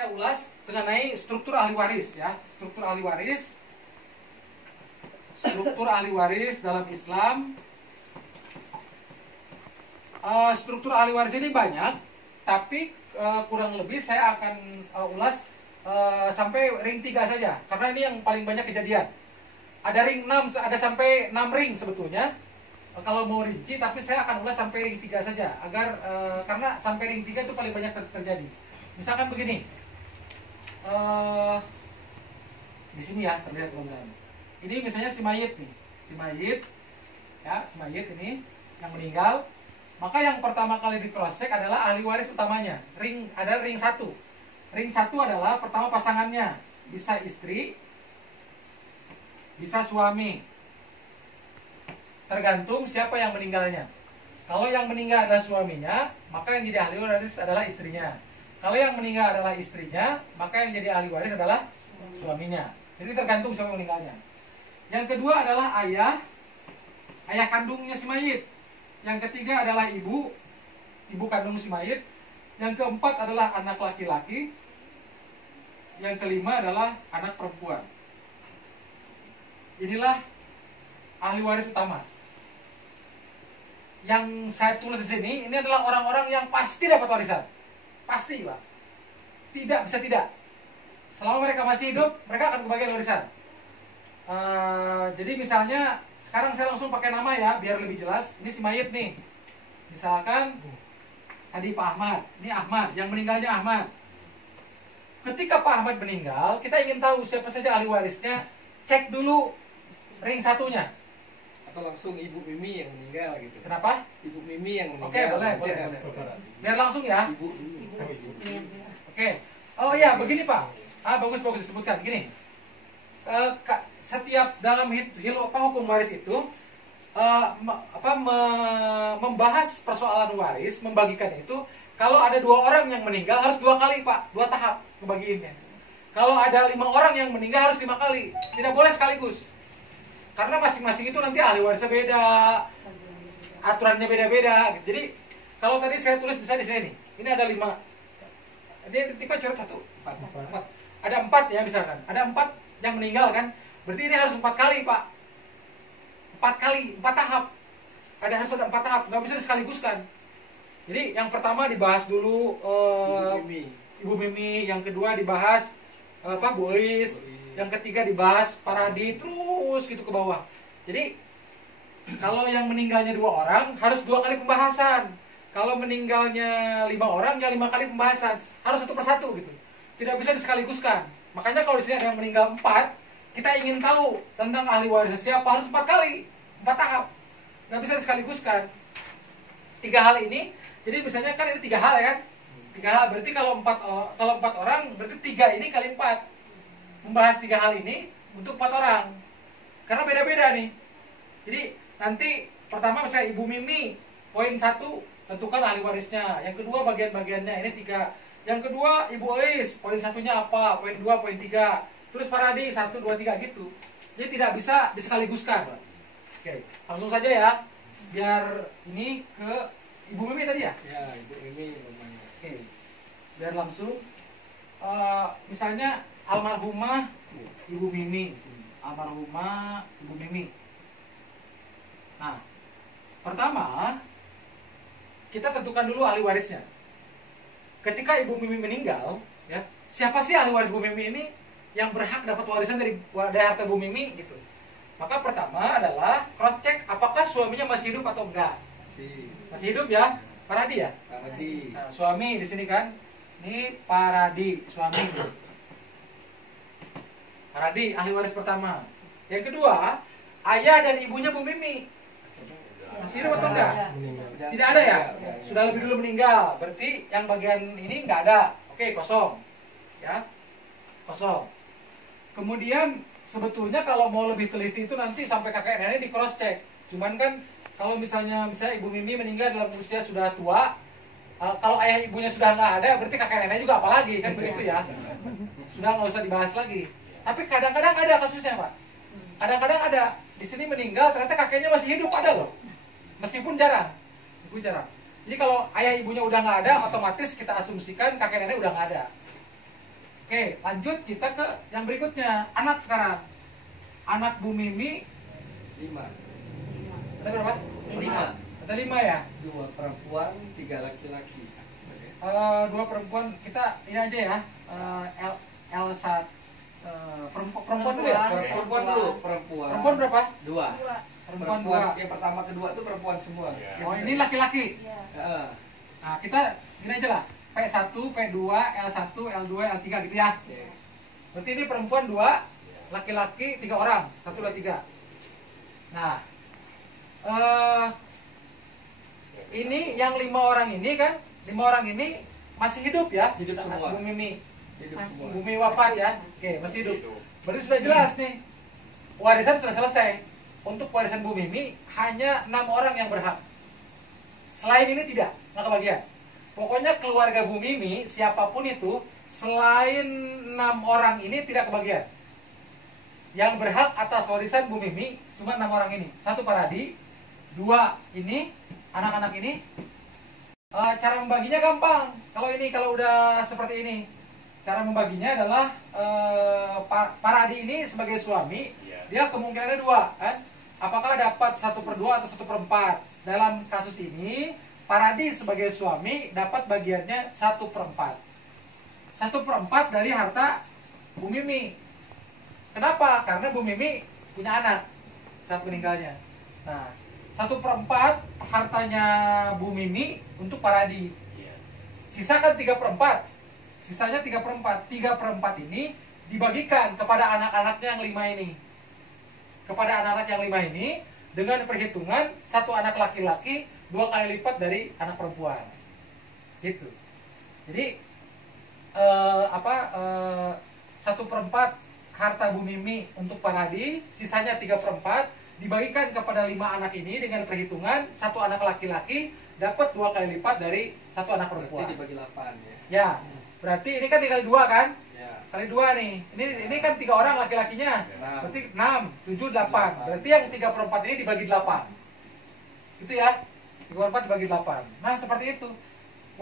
Saya ulas mengenai struktur ahli waris ya. Struktur ahli waris. Struktur ahli waris dalam Islam. Struktur ahli waris ini banyak, tapi kurang lebih saya akan ulas sampai ring 3 saja, karena ini yang paling banyak kejadian. Ada ring 6, ada sampai 6 ring sebetulnya kalau mau rinci, tapi saya akan ulas sampai ring 3 saja agar karena sampai ring 3 itu paling banyak terjadi. Misalkan begini, di sini ya terlihat teman-teman. Ini misalnya si mayit nih, si mayit ini yang meninggal. Maka yang pertama kali di cross check adalah ahli waris utamanya. Ada ring 1. Ring 1 adalah pertama pasangannya, bisa istri, bisa suami. Tergantung siapa yang meninggalnya. Kalau yang meninggal adalah suaminya, maka yang jadi ahli waris adalah istrinya. Kalau yang meninggal adalah istrinya, maka yang jadi ahli waris adalah suaminya. Jadi tergantung siapa yang meninggalnya. Yang kedua adalah ayah kandungnya si mayit. Yang ketiga adalah ibu kandung si mayit. Yang keempat adalah anak laki-laki. Yang kelima adalah anak perempuan. Inilah ahli waris utama. Yang saya tulis di sini, ini adalah orang-orang yang pasti dapat warisan. Pasti, Pak. Tidak bisa tidak. Selama mereka masih hidup, mereka akan kebagian warisan. Jadi misalnya sekarang saya langsung pakai nama ya, biar lebih jelas. Ini si mayit nih. Misalkan tadi Pak Ahmad. Ini Ahmad, yang meninggalnya Ahmad. Ketika Pak Ahmad meninggal, kita ingin tahu siapa saja ahli warisnya. Cek dulu ring 1-nya. Atau langsung Ibu Mimi yang meninggal gitu. Kenapa? Ibu Mimi yang meninggal. Oke, boleh. Biar langsung ya. Ibu. Oke. Oh iya, begini Pak. Bagus disebutkan. Gini. Setiap dalam hukum waris itu membahas persoalan waris, membagikan itu, kalau ada 2 orang yang meninggal harus 2 kali Pak, 2 tahap ngebagiinnya. Kalau ada 5 orang yang meninggal harus 5 kali, tidak boleh sekaligus. Karena masing-masing itu nanti ahli warisnya beda, aturannya beda-beda. Jadi kalau tadi saya tulis bisa di sini nih, ini ada 5. Ini tipe coret 1, 4. Ada 4 ya misalkan, ada 4 yang meninggal kan. Berarti ini harus 4 kali Pak. 4 kali, 4 tahap. Harus ada 4 tahap, nggak bisa diskaliguskan. Jadi yang pertama dibahas dulu Ibu Mimi, yang kedua dibahas Bu Ois, yang ketiga dibahas Paradi, terus gitu ke bawah. Jadi kalau yang meninggalnya 2 orang harus 2 kali pembahasan. Kalau meninggalnya 5 orang ya 5 kali pembahasan. Harus satu persatu gitu. Tidak bisa diskaliguskan. Makanya kalau di sini ada yang meninggal 4, kita ingin tahu tentang ahli warisnya siapa, harus 4 kali, 4 tahap. Nggak bisa diskaliguskan. 3 hal ini, jadi misalnya kan ini 3 hal ya kan? 3 hal, berarti kalau 4 orang, berarti 3 ini kali 4. Membahas 3 hal ini untuk 4 orang. Karena beda-beda nih. Jadi nanti pertama misalnya Ibu Mimi, poin 1, tentukan ahli warisnya. Yang kedua bagian-bagiannya, ini 3. Yang kedua Ibu Ois, poin 1-nya apa, poin 2, poin 3. Terus Paradi 1, 2, 3 gitu. Jadi tidak bisa diskaliguskan. Oke, langsung saja ya. Biar ini ke Ibu Mimi tadi ya? Ya, Ibu Mimi namanya. Oke. Biar langsung misalnya almarhumah Ibu Mimi. Almarhumah Ibu Mimi. Nah, pertama kita tentukan dulu ahli warisnya. Ketika Ibu Mimi meninggal, ya, siapa sih ahli waris Ibu Mimi ini yang berhak dapat warisan dari harta Bu Mimi gitu. Maka pertama adalah cross check apakah suaminya masih hidup atau enggak. Masih hidup ya, Paradi ya. Paradi. Nah, suami di sini kan, ini Paradi suami. Paradi ahli waris pertama. Yang kedua, ayah dan ibunya Bu Mimi masih hidup atau enggak? Tidak ada ya. Sudah lebih dulu meninggal. Berarti yang bagian ini enggak ada. Oke, kosong. Ya, kosong. Kemudian sebetulnya kalau mau lebih teliti itu nanti sampai kakek nenek di cross check. Cuman kan kalau misalnya Ibu Mimi meninggal dalam usia sudah tua, kalau ayah ibunya sudah nggak ada, berarti kakek nenek juga apalagi kan begitu ya. Sudah nggak usah dibahas lagi. Tapi kadang-kadang ada kasusnya Pak. Kadang-kadang ada di sini meninggal ternyata kakeknya masih hidup, ada loh. Meskipun jarang. Jadi kalau ayah ibunya udah nggak ada, otomatis kita asumsikan kakek nenek udah nggak ada. Oke, lanjut kita ke yang berikutnya. Anak sekarang. Anak Bu Mimi 5. ada berapa? 5. Ada 5 ya? 2 perempuan, 3 laki-laki. Dua perempuan, kita ini aja ya. L1 perempuan dulu ya? Perempuan dulu, perempuan. Perempuan berapa? 2. Perempuan Perempuan 2. yang pertama kedua itu perempuan semua. Oh, ini laki-laki. Heeh. Nah, kita gini aja lah. P1, P2, L1, L2, L3 gitu ya. Oke. Berarti ini perempuan 2, laki-laki 3 orang. 1, 2, 3. Nah, ini yang 5 orang ini kan, 5 orang ini masih hidup ya? Hidup Saat semua. Bu Mimi. Hidup semua. Bu Mimi wafat ya? Oke, masih hidup. Berarti sudah jelas nih. Warisan sudah selesai. Untuk warisan Bu Mimi hanya 6 orang yang berhak. Selain ini tidak, nggak kebagian. Pokoknya keluarga Bu Mimi, siapapun itu, selain 6 orang ini tidak kebagian. Yang berhak atas warisan Bu Mimi cuma 6 orang ini. 1 Paradi, 2 ini, anak-anak ini. Cara membaginya gampang. Kalau udah seperti ini, cara membaginya adalah Paradi ini sebagai suami, dia kemungkinannya 2 kan. Apakah dapat 1/2 atau 1/4? Dalam kasus ini, Paradi sebagai suami dapat bagiannya 1/4. 1/4 dari harta Bu Mimi. Kenapa? Karena Bu Mimi punya anak saat meninggalnya. Nah, 1/4 hartanya Bu Mimi untuk Paradi. Sisa kan 3/4. Sisanya 3/4. 3/4 ini dibagikan kepada anak-anaknya yang 5 ini. Kepada anak-anak yang 5 ini dengan perhitungan 1 anak laki-laki 2 kali lipat dari anak perempuan. Gitu. Jadi 1/4 harta Bu Mimi untuk Paradi, sisanya 3/4 dibagikan kepada 5 anak ini dengan perhitungan 1 anak laki-laki dapat 2 kali lipat dari 1 anak perempuan. Berarti dibagi 8 ya. Ya, berarti ini kan dikali 2 kan? Ya. Kali 2 nih. Ini kan 3 orang laki-lakinya. Berarti 6, 7, 8. Berarti yang 3/4 ini dibagi 8. Itu ya. 3/4 dibagi 8. Nah, seperti itu.